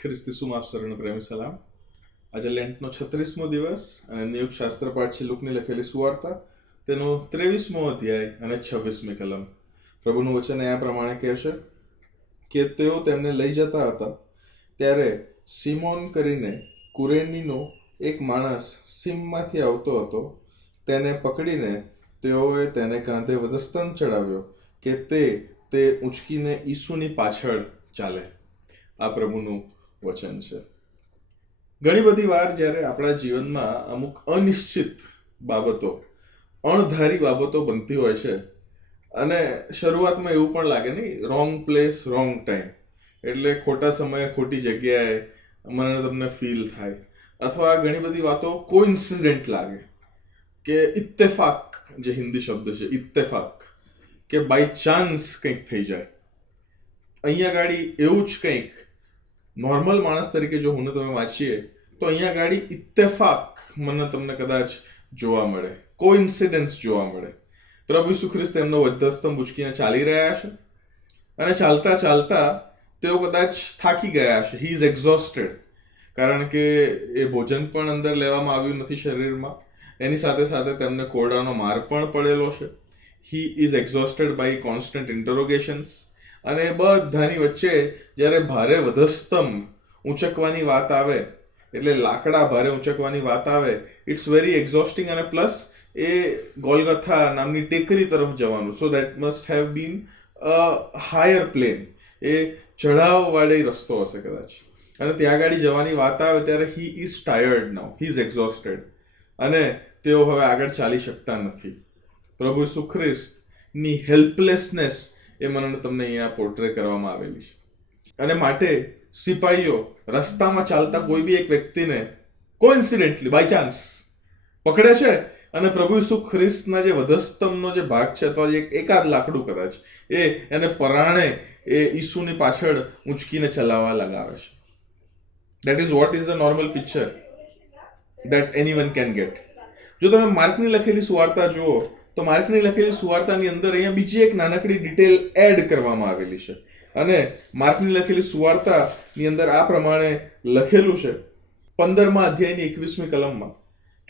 ખ્રિસ્તી સુમાપ શરણ પ્રેમી સલામ. આજે લેન્ટનો 36મો દિવસ અને નિયુક્ત શાસ્ત્ર પાઠ છે લુકની લખેલી સુવાર્તા, તેનો 23મો અધ્યાય અને 26મી કલમ. પ્રભુનું વચન આ પ્રમાણે કહેશે કે તેઓ તેમને લઈ જતા હતા ત્યારે સિમોન કરીને કુરેનીનો એક માણસ સીમમાંથી આવતો હતો. તેને પકડીને તેઓએ તેને કાંધે વધસ્તંભ ચડાવ્યો કે તે ઊંચકીને ઈસુની પાછળ ચાલે. આ પ્રભુનું વચન છે. ઘણી બધી વાર જ્યારે આપણા જીવનમાં અમુક અનિશ્ચિત બાબતો, અણધારી બાબતો બનતી હોય છે અને શરૂઆતમાં એવું પણ લાગે નહીં, રોંગ પ્લેસ રોંગ ટાઈમ, એટલે ખોટા સમયે ખોટી જગ્યાએ મને તમને ફીલ થાય, અથવા ઘણી બધી વાતો કોઇન્સિડન્ટ લાગે કે ઇત્તેફાક, જે હિન્દી શબ્દ છે ઇત્તેફાક, કે બાય ચાન્સ કંઈક થઈ જાય. અહીંયા ગાડી એવું જ કંઈક નોર્મલ માણસ તરીકે જો હું તમે વાંચીએ તો અહીંયા ગાડી ઇત્તેફાક મને તમને કદાચ જોવા મળે, કોઇન્સિડન્સ જોવા મળે. પ્રભુ ઈસુ ખ્રિસ્ત એમનો વધસ્તંભ ઉચકીને ચાલી રહ્યા છે અને ચાલતા ચાલતા તેઓ કદાચ થાકી ગયા છે. હી ઇઝ એક્ઝોસ્ટેડ, કારણ કે એ ભોજન પણ અંદર લેવામાં આવ્યું નથી શરીરમાં, એની સાથે સાથે તેમને કોરડાનો માર પણ પડેલો છે. He is exhausted by constant interrogations. અને બધાની વચ્ચે જ્યારે ભારે વધસ્તંભ ઊંચકવાની વાત આવે, એટલે લાકડા ભારે ઊંચકવાની વાત આવે, ઇટ્સ વેરી એક્ઝોસ્ટિંગ. અને પ્લસ એ ગોલગથા નામની ટેકરી તરફ જવાનું, so that must have been a higher plane, એ ચઢાવવાળી રસ્તો હશે કદાચ. અને ત્યાં આગળ જવાની વાત આવે ત્યારે he is tired now, he is exhausted, અને તેઓ હવે આગળ ચાલી શકતા નથી. પ્રભુ ઈસુ ખ્રિસ્તની હેલ્પલેસનેસ એ મને તમને અહીંયા પોર્ટ્રે કરવામાં આવેલી છે. અને માટે સિપાહીઓ રસ્તામાં ચાલતા કોઈ બી એક વ્યક્તિને કોઇન્સિડન્ટલી બાય ચાન્સ પકડે છે અને પ્રભુ ઈસુ ખ્રિસ્તના જે વધસ્તંભનો જે ભાગ છે, અથવા જે એકાદ લાકડું કદાચ એને પરાણે એ ઈસુની પાછળ ઊંચકીને ચલાવવા લગાવે છે. That is what is the normal picture that anyone can get. જો તમે માર્કની લખેલી સુવાર્તા જુઓ તો માર્કની લખેલી સુવાર્તાની અંદર અહીંયા બીજી એક નાનકડી ડિટેલ એડ કરવામાં આવેલી છે. અને માર્કની લખેલી સુવાર્તાની અંદર આ પ્રમાણે લખેલું છે 15મા અધ્યાયની 21મી કલમમાં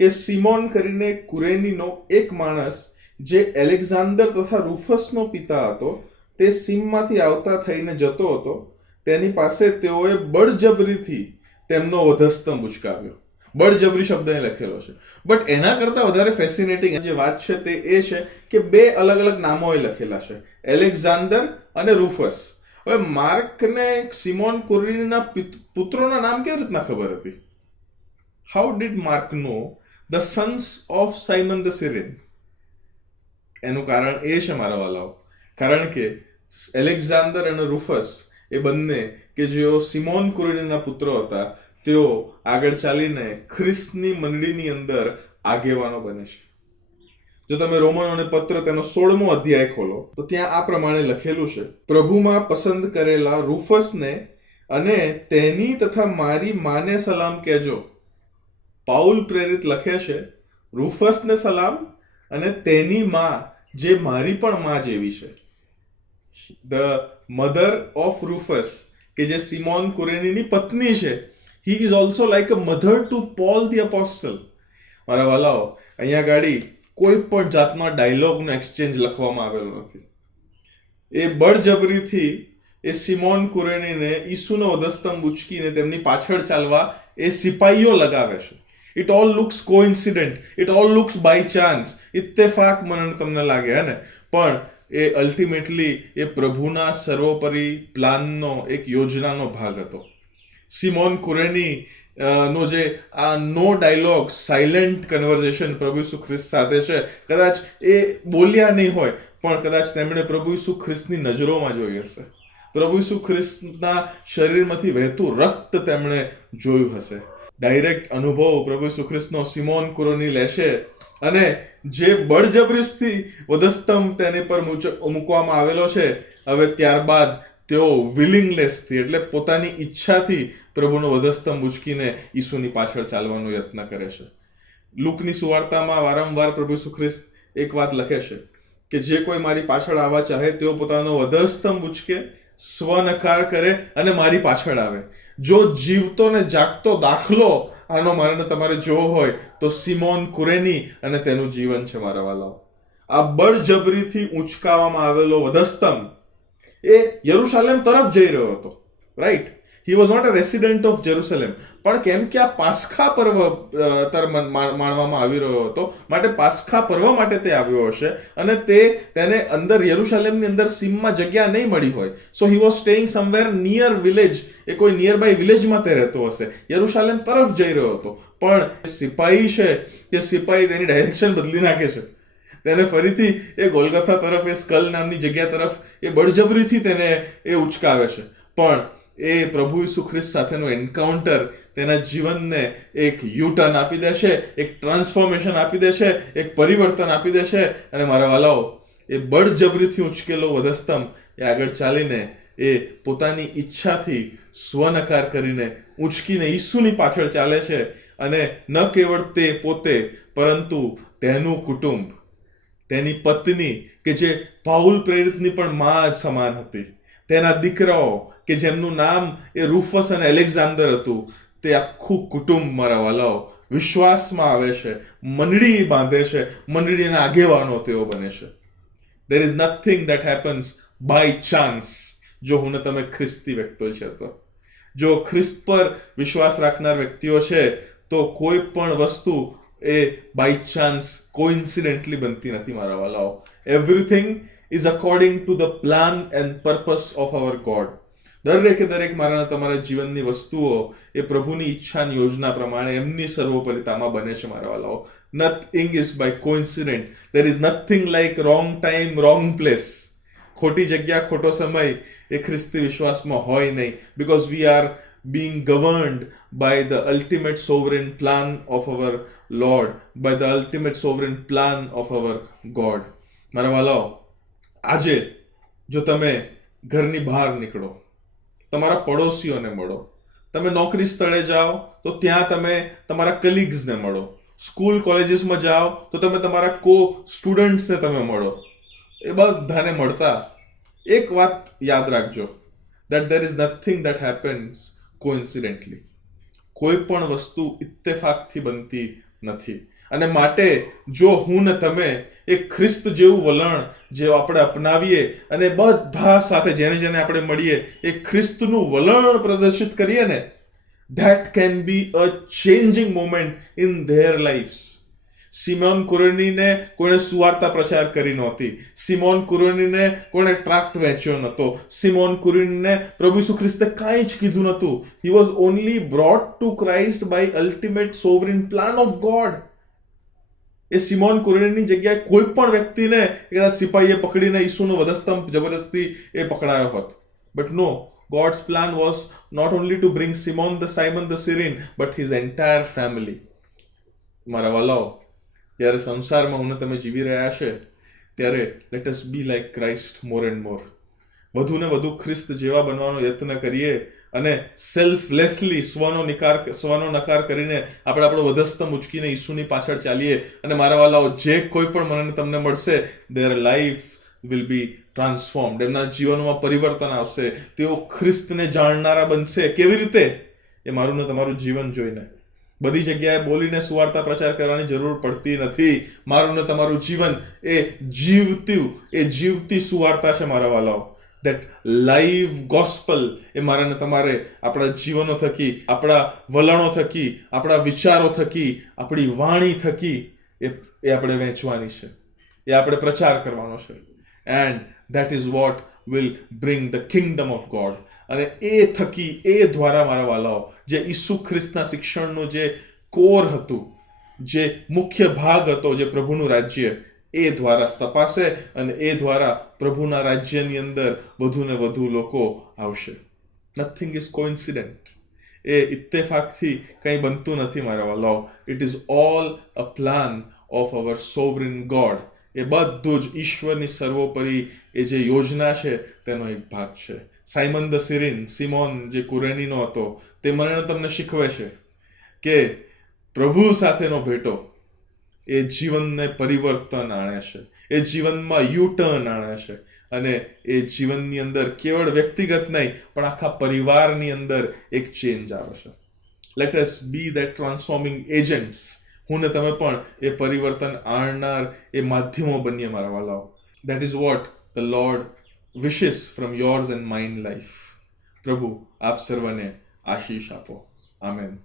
કે સિમોન કરીને કુરેનીનો એક માણસ જે એલેક્ઝાન્ડર તથા રૂફસનો પિતા હતો, તે સીમમાંથી આવતા થઈને જતો હતો. તેની પાસે તેઓએ બળજબરીથી તેમનો વધસ્તંભ ઉચકાવ્યો. બળજબરી શબ્દ અહીં લખેલો છે. બટ એના કરતા વધારે ફેસિનેટિંગ જે વાત છે તે એ છે કે બે અલગ અલગ નામો એ લખેલા છે, એલેક્ઝાન્ડર અને રૂફસ. હવે માર્કને સિમોન કુરેનીના પુત્રોના નામ કેવી રીતના ખબર હતી? How did Mark know the sons of Simon the Syrian? એનું કારણ એ છે મારા વાલાઓ, કારણ કે એલેક્ઝાન્ડર અને રૂફસ એ બંને કે જેઓ સિમોન કુરેનીના પુત્રો હતા, તેઓ આગળ ચાલીને ખ્રિસ્તની મંડળીની અંદર આગેવાનો બને છે. જો તમે રોમનોને પત્ર તેનો 16મો અધ્યાય ખોલો તો ત્યાં આ પ્રમાણે લખેલું છે, પ્રભુમાં પસંદ કરેલા રૂફસને અને તેની તથા મારી માને સલામ કહેજો. પાઉલ પ્રેરિત લખે છે, રૂફસને સલામ અને તેની માં, જે મારી પણ માં જેવી છે. ધ મધર ઓફ રૂફસ, કે જે સિમોન કુરેનીની પત્ની છે, he is also like a mother to Paul the apostle. મારા વાલાઓ, અહીંયા ગાડી કોઈ પણ જાતનો ડાયલોગનો એક્સચેન્જ લખવામાં આવેલો નથી. એ બળજબરીથી એ સિમોન કુરેનીને ઈસુનો વધસ્તંભ ઉચકીને તેમની પાછળ ચાલવા એ સિપાહીઓ લગાવે છે. It all looks coincident, it all looks by chance, ઇત્તેફાક મને તમને લાગે હે ને, પણ એ અલ્ટિમેટલી એ પ્રભુના સર્વોપરી પ્લાનનો એક યોજનાનો ભાગ હતો. સિમોન કુરેની નો જે આ નો ડાયલોગ સાયલેન્ટ કન્વર્ઝેશન પ્રભુ ઈસુ ખ્રિસ્ત સાથે છે, કદાચ એ બોલ્યા નહીં હોય પણ કદાચ તેમણે પ્રભુ ઈસુ ખ્રિસ્તની નજરોમાં જોઈ હશે. પ્રભુ ઈસુ ખ્રિસ્તના શરીરમાંથી વહેતું રક્ત તેમણે જોયું હશે. ડાયરેક્ટ અનુભવ પ્રભુ ઈસુ ખ્રિસ્તનો સિમોન કુરેની લેશે અને જે બળજબરીથી વધસ્તંભ તેની પર મૂકવામાં આવેલો છે, હવે ત્યારબાદ તેઓ વિલિંગલેસથી, એટલે પોતાની ઈચ્છાથી પ્રભુનો વધસ્તંભ ઉચકીને ઈસુની પાછળ ચાલવાનો યત્ન કરે છે. લુકની સુવાર્તામાં વારંવાર પ્રભુ ઈસુ ખ્રિસ્ત એક વાત લખે છે કે જે કોઈ મારી પાછળ આવવા ચાહે તેઓ પોતાનો વધસ્તંભ ઉચકે સ્વનકાર કરે અને મારી પાછળ આવે. જો જીવતો ને જાગતો દાખલો આનો મારે તમારે જોવો હોય તો સિમોન કુરેની અને તેનું જીવન છે મારા વાલાઓ. આ બળજબરીથી ઉંચકાવવામાં આવેલો વધસ્તંભ એ યરુશાલેમ તરફ જઈ રહ્યો હતો, right? He was not a resident of Jerusalem, પણ કેમ કે આ પાસ્ખા પર્વ માણવામાં આવી રહ્યો હતો માટે પાસ્ખા પર્વ માટે તે આવ્યો હશે અને તેને અંદર યરુશાલેમની અંદર સીમમાં જગ્યા નહીં મળી હોય. So he was staying somewhere near village, એ કોઈ નિયર બાય વિલેજમાં તે રહેતો હશે, યરુશાલેમ તરફ જઈ રહ્યો હતો. પણ સિપાહી છે કે સિપાહી તેની ડાયરેક્શન બદલી નાખે છે, તેને ફરીથી એ ગોલગથા તરફ, એ સ્કલ નામની જગ્યા તરફ એ બળજબરીથી તેને એ ઉચકાવે છે. પણ એ પ્રભુ ઈસુ ખ્રિસ્ત સાથેનું એન્કાઉન્ટર તેના જીવનને એક યુટર્ન આપી દેશે, એક ટ્રાન્સફોર્મેશન આપી દેશે, એક પરિવર્તન આપી દેશે. અને મારા વાલાઓ, એ બળજબરીથી ઉંચકેલો વધસ્તંભ એ આગળ ચાલીને એ પોતાની ઈચ્છાથી સ્વનકાર કરીને ઉંચકીને ઈસુની પાછળ ચાલે છે. અને ન કેવળ તે પોતે, પરંતુ તેનું કુટુંબ, તેની પત્ની કે જે પાઉલ પ્રેરિતની પણ માં સમાન હતી, તેના દીકરાઓ કે જેમનું નામ એ રૂફસ અને એલેક્ઝાન્ડર હતું, તે આખું કુટુંબ મારા વાલાઓ વિશ્વાસમાં આવે છે, મંડળી બાંધે છે, મંડળીના આગેવાનો તેઓ બને છે. There is nothing that happens by chance. જો હું ને તમે ખ્રિસ્તી વ્યક્તિઓ છે તો, જો ખ્રિસ્ત પર વિશ્વાસ રાખનાર વ્યક્તિઓ છે તો કોઈ પણ વસ્તુ એ બાય ચાન્સ કોઇન્સિડન્ટલી બનતી નથી મારા વાલાઓ. Everything is according to the plan and purpose of our God. દરેક મારા તમારા જીવનની વસ્તુઓ એ પ્રભુની ઈચ્છા અને યોજના પ્રમાણે એમની સર્વોપરિતામાં બને છે મારા વાલાઓ. Nothing is by coincident. There is nothing like wrong time, wrong place. ખોટી જગ્યા, ખોટો સમય એ ખ્રિસ્તી વિશ્વાસમાં હોય નહીં. Because we are being governed by the ultimate sovereign plan of our Lord, by the ultimate sovereign plan of our God. મારા વાલાઓ, આજે જો તમે ઘરની બહાર નીકળો, તમારા પડોશીઓને મળો, તમે નોકરી સ્થળે જાઓ તો ત્યાં તમે તમારા કલીગ્સને મળો, સ્કૂલ કોલેજીસમાં જાઓ તો તમે તમારા સ્ટુડન્ટ્સને તમે મળો, એ બધાને મળતા એક વાત યાદ રાખજો, that there is nothing that happens coincidentally. કોઈ પણ વસ્તુ ઇત્તેફાકથી બનતી નથી. અને માટે જો હું ને તમે એક ખ્રિસ્ત જેવું વલણ જે આપણે અપનાવીએ અને બધા સાથે જેને આપણે મળીએ એ ખ્રિસ્તનું વલણ પ્રદર્શિત કરીએ ને, that can be a changing moment in their lives. Simon કુરેનીને કોણે સુવાર્તા પ્રચાર કરી નહોતી, સિમોન કુરેનીને કોણે ટ્રાક્ટ વેચ્યો નહોતો, સિમોન કુરેનીને પ્રભુ ઈસુ ખ્રિસ્તે કાંઈ જ કીધું નહોતું. He was only brought to Christ by ultimate sovereign plan of God. એ સિમોન કુરેનીની જગ્યાએ કોઈ પણ વ્યક્તિને સિપાહીએ પકડીને ઈસુનો વધસ્તંભ જબરદસ્તી એ પકડાયો હોત. But no, God's plan was not only to bring Simon the Cyrene, but his entire family. મારા વાલાઓ, જ્યારે સંસારમાં હું તમે જીવી રહ્યા છે ત્યારે let us be like Christ more and more. વધુ ને વધુ ખ્રિસ્ત જેવા બનવાનો યત્ન કરીએ અને સેલ્ફલેસલી સ્વનો નકાર કરીને આપણે આપણો વધસ્તંભ ઉચકીને ઈસુની પાછળ ચાલીએ. અને મારા વાલાઓ, જે કોઈ પણ મને તમને મળશે, their life will be transformed. એમના જીવનમાં પરિવર્તન આવશે, તેઓ ખ્રિસ્તને જાણનારા બનશે. કેવી રીતે? એ મારું ને તમારું જીવન જોઈને. બધી જગ્યાએ બોલીને સુવાર્તા પ્રચાર કરવાની જરૂર પડતી નથી. મારું ને તમારું જીવન એ જીવતી સુવાર્તા છે મારા વાલાઓ. that live gospel એ મારા ને તમારે આપણા જીવનો થકી, આપણા વલણો થકી, આપણા વિચારો થકી, આપણી વાણી થકી એ આપણે વહેંચવાની છે, એ આપણે પ્રચાર કરવાનો છે. and that is what will bring the kingdom of God. અને એ થકી, એ દ્વારા મારા વાલાઓ, જે ઈસુ ખ્રિસ્તના શિક્ષણનું જે કોર હતું, જે મુખ્ય ભાગ હતો, જે પ્રભુનું રાજ્ય, એ દ્વારા તપાસે અને એ દ્વારા પ્રભુના રાજ્યની અંદર વધુ ને વધુ લોકો આવશે. Nothing is coincident. એ ઇત્તેફાકથી કંઈ બનતું નથી મારા વાલાઓ. It is all a plan of our sovereign God. એ બધું જ ઈશ્વરની સર્વોપરી એ જે યોજના છે તેનો એક ભાગ છે. સાયમન ધ સિરીન, સિમોન જે કુરેનીનો હતો, તે મને તમને શીખવે છે કે પ્રભુ સાથેનો ભેટો એ જીવનને પરિવર્તન આણે છે, એ જીવનમાં યુટર્ન આણે છે. અને એ જીવનની અંદર કેવળ વ્યક્તિગત નહીં પણ આખા પરિવારની અંદર એક ચેન્જ આવે છે. Late us be that transforming agents. હું ને તમે પણ એ પરિવર્તન આણનાર એ માધ્યમો બનીએ મારા વાલાઓ. That is what the Lord wishes from yours and mind life. પ્રભુ આપ સર્વને આશીષ આપો. આમેન.